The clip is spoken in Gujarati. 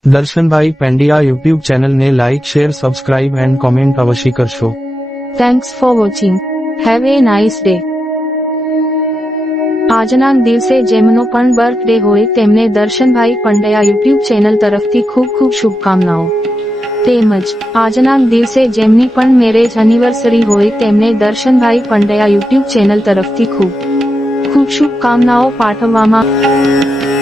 દર્શનભાઈ પેંડિયા યુટ્યુબ ચેનલને like share subscribe and comment અવશ્ય કરશો. Thanks for watching. Have a nice day. આજના દિવસે જેમનો પણ બર્થડે હોય તેમને દર્શનભાઈ પંડ્યા યુટ્યુબ ચેનલ તરફથી ખૂબ ખૂબ શુભકામનાઓ. તેમજ આજના દિવસે જેમની પણ મેરેજ એનિવર્સરી હોય તેમને દર્શનભાઈ પંડ્યા યુટ્યુબ ચેનલ તરફથી ખૂબ ખૂબ શુભકામનાઓ પાઠવવામાં